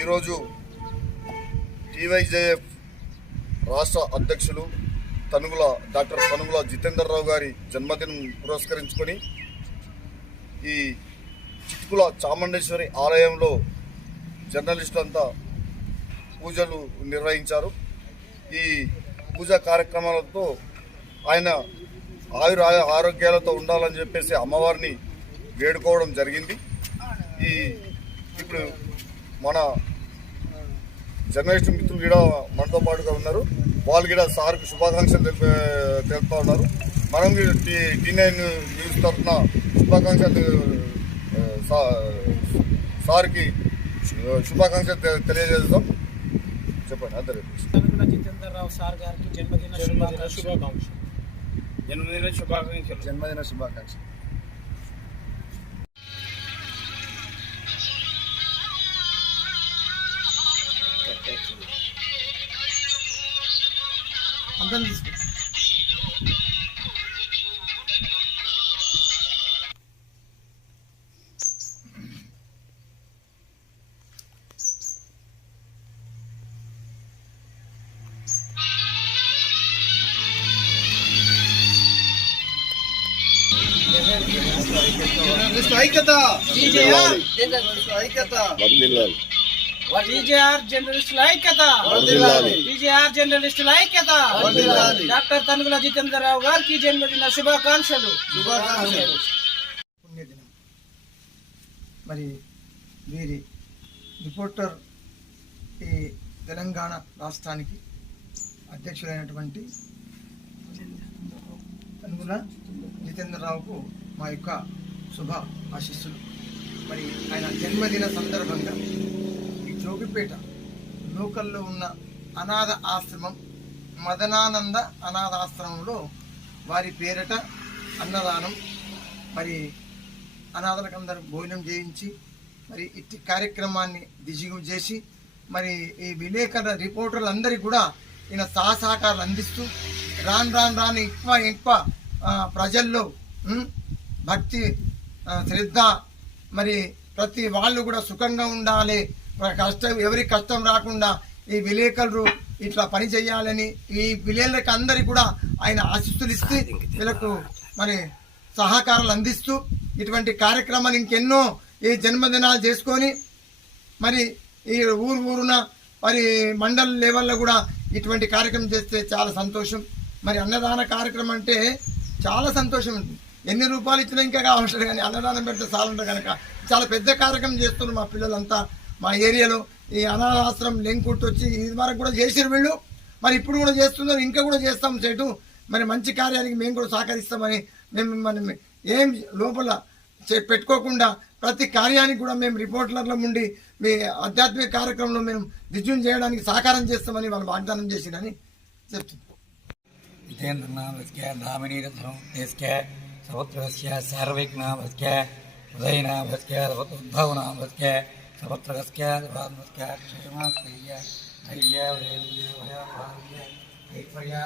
ఈరోజు టీవైజేఎఫ్ రాష్ట్ర అధ్యక్షులు తనుగుల డాక్టర్ తనుగుల జితేందర్ రావు గారి జన్మదినం పురస్కరించుకొని ఈ చిట్కుల చాముండేశ్వరి ఆలయంలో జర్నలిస్టులంతా పూజలు నిర్వహించారు. ఈ పూజా కార్యక్రమాలతో ఆయన ఆయుర ఆరోగ్యాలతో ఉండాలని చెప్పేసి అమ్మవారిని వేడుకోవడం జరిగింది. ఈ ఇప్పుడు మన జర్నలిస్ట్ మిత్రులు కూడా మనతో పాటుగా ఉన్నారు. వాళ్ళు కూడా సార్కి శుభాకాంక్షలు తెలిపే తెలుపుతా ఉన్నారు. మనం టీ టీ నైన్ న్యూస్ తరఫున శుభాకాంక్షలు సార్కి శుభాకాంక్షలు తె- తెలియజేస్తాం చెప్పండి అందరూ తనుగుల జితేందర్ రావు సార్ గారికి జన్మదిన శుభాకాంక్షలు. జన్మదిన శుభాకాంక్షలు. జన్మదిన శుభాకాంక్షలు. అందరం తీసుకో ఐక్యత టీజేఆర్ ఐక్యత టీజేఆర్ జర్నలిస్టుల ఐక్యత. టీజేఆర్ జర్నలిస్టుల ఐక్యత. డాక్టర్ తనుగుల జితేందర్ రావు గారికి జన్మదిన శుభాకాంక్షలు. మరి వీరి రిపోర్టర్ ఈ తెలంగాణ రాష్ట్రానికి అధ్యక్షులైనటువంటి కనుగొల జితేంద్రరావుకు మా యొక్క శుభ ఆశీస్సులు మరి ఆయన జన్మదిన సందర్భంగా జోగిపేట లోకల్లో ఉన్న అనాథ ఆశ్రమం మదనానంద అనాథ ఆశ్రమంలో వారి పేరట అన్నదానం. మరి అనాథలకు అందరూ భోజనం చేయించి మరి ఇట్టి కార్యక్రమాన్ని దిశగు చేసి మరి ఈ విలేకరుల రిపోర్టర్లందరికీ కూడా ఈయన సహసహకారాలు అందిస్తూ రాను రాను రాను ఎక్కువ ఎక్కువ ప్రజల్లో భక్తి శ్రద్ధ మరి ప్రతి వాళ్ళు కూడా సుఖంగా ఉండాలి కష్టం ఎవరికి కష్టం రాకుండా ఈ విలేకరులు ఇట్లా పని చేయాలని ఈ విలేకరులకు అందరికి కూడా ఆయన ఆశిస్తులు ఇస్తే వీళ్ళకు మరి సహకారాలు అందిస్తూ ఇటువంటి కార్యక్రమాలు ఇంకెన్నో ఈ జన్మదినాలు చేసుకొని మరి ఈ ఊరు ఊరున మరి మండల లెవెల్లో కూడా ఇటువంటి కార్యక్రమం చేస్తే చాలా సంతోషం. మరి అన్నదాన కార్యక్రమం అంటే చాలా సంతోషం. ఉంటుంది ఎన్ని రూపాయలు ఇచ్చినా ఇంకా కావాలి కానీ అన్నదానం పెడితే చాలంట కనుక. చాలా పెద్ద కార్యక్రమం చేస్తున్నారు మా పిల్లలంతా. మా ఏరియాలో ఈ అనాథాశ్రం లెంకుట్టు వచ్చి ఇది వరకు కూడా చేసారు వీళ్ళు. మరి ఇప్పుడు కూడా చేస్తున్నారు ఇంకా కూడా చేస్తాం సేటు. మరి మంచి కార్యానికి మేము కూడా సహకరిస్తామని మేము మనం ఏం లోపల పెట్టుకోకుండా ప్రతి కార్యానికి కూడా మేము రిపోర్టర్ల ఉండి మీ ఆధ్యాత్మిక కార్యక్రమంలో మేము విజయం చేయడానికి సహకారం చేస్తామని వాళ్ళు వాగ్దానం చేసిందని చెప్తున్నాం. జితేంద్రనామస్య దామినీరథం దేశ సర్వత్రస్య సార్వైక నామస్య उद्भवनामस्य समुद्रस्य देवात्मस्य क्षेमाश्रय्य धैर्य वैर्य भयभार्य ऐश्वर्या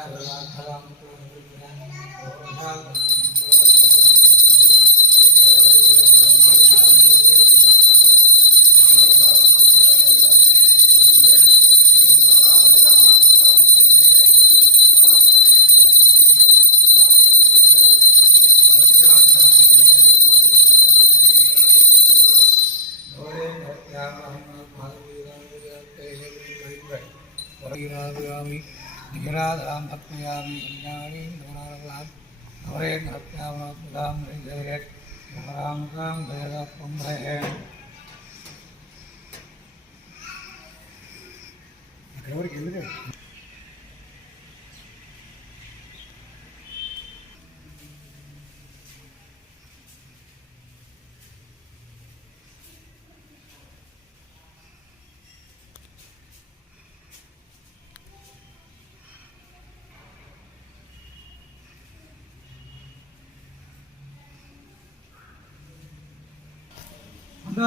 ਸਾਧ ਰਾਮ ਭਗਤੀ ਆਵੀ ਜਨਾਰੀ ਨੋਰਾ ਰਾਮ ਹੋਰੇ ਨਾਤਿਆ ਵਾਪ ਰਾਮ ਰੇ ਜੇਰੇ ਰਾਮ ਰਾਮ ఎప్పుడు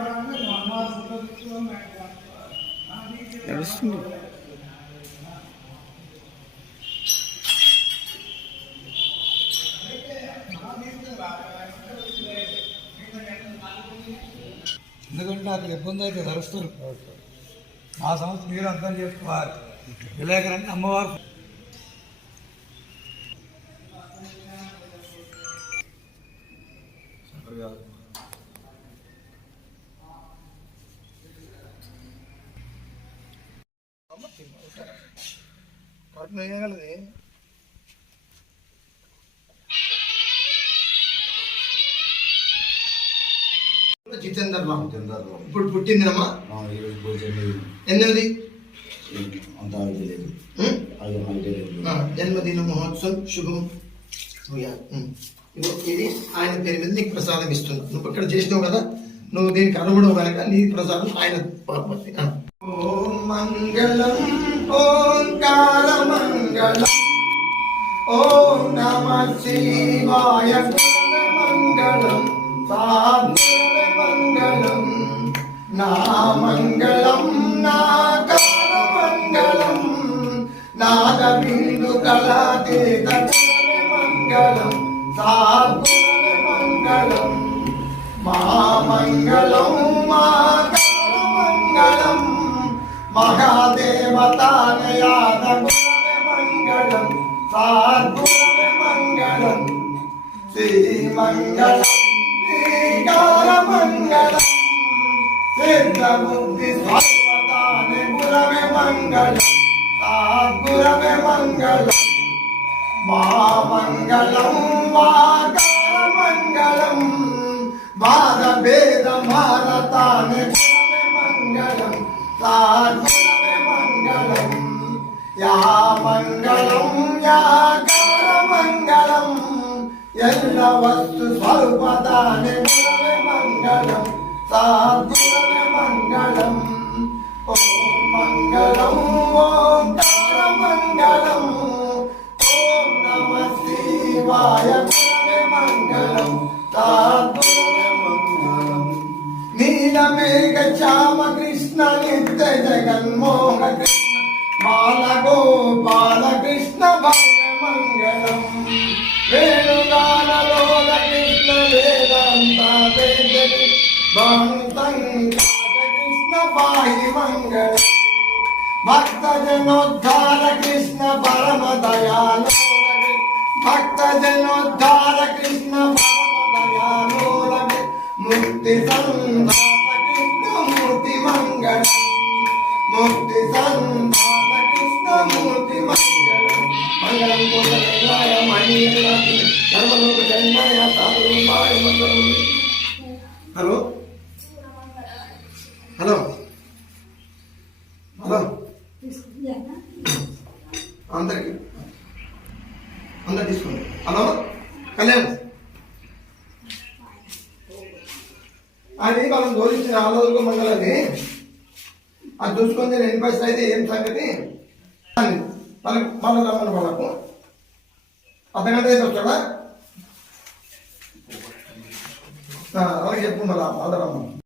రాగా అమ్మ నడుస్తుంది. ఎందుకంటే అక్కడ ఇబ్బంది అయితే ధరుస్తారు ఆ సంస్థ మీరు అర్థం చేసుకోవాలి. విలేకరంటే అమ్మవారు కడుపులో వేయగలది జితేందర్ రామ్ జనరల్ ఇప్పుడు పుట్టిందినమ్మా ఈరోజు భోజనం ఎనిమిది అంత లేదు. జన్మదిన మహోత్సవం శుభం. ఇది ఆయన పేరు మీద నీకు ప్రసాదం ఇస్తున్నా. నువ్వు ఇక్కడ చేసినావు కదా నువ్వు దీనికి అర్హుడవు కనుక నీ ప్రసాదం ఆయన పాపతి ఓం మంగళం ఓంకార మంగళం ఓం నమ శివాయ మంగళం సాధువ మంగళం నా మంగళం. మంగళం మాకార మంగళం మహాదేవతానయాద మంగళం సాధువ మంగళం శ్రీకార మంగళం సిద్ధబుద్ధి గురవే మంగళం మంగళం మా మంగళం వాకార మంగళం. వాద భేద భారతాని గురవే మంగళం తాను మంగళం. యా మంగళం యాకార మంగళం. ఎల్ల వస్తు స్వరూపదాని మంగళం సాధురవే మంగళం. ఓం మంగళం ఓంకార మంగళం. ఓం నమ శివాయ మేఘ శ్యామ కృష్ణ నిత్య జగన్మోహ కృష్ణ బాల గోపాల కృష్ణ మంగళం. వేణుగానలోల కృష్ణ వేదాంత వేదరి కృష్ణ పాయి మంగళం. భక్త జనోద్ధార కృష్ణ పరమ దయాళు భక్త జనోద్ధార కృష్ణ పరమ దయాళు ముక్తి సంధాత హలో? హలో? హలో? అందరికి. అందరు తీసుకోండి. హలో? కళ్యాణ్? అది మనం జోడించిన ఆలోచన మంగళది అది చూసుకొని నేను ఎన్ని పైసలు అయితే ఏం సంగతి? వాళ్ళకి మళ్ళీ రమ్మని వాళ్ళకు. అర్ధగంట అయితే వస్తాడా ఆ, వాళ్ళకి చెప్పు మళ్ళీ మళ్ళీ రమ్మని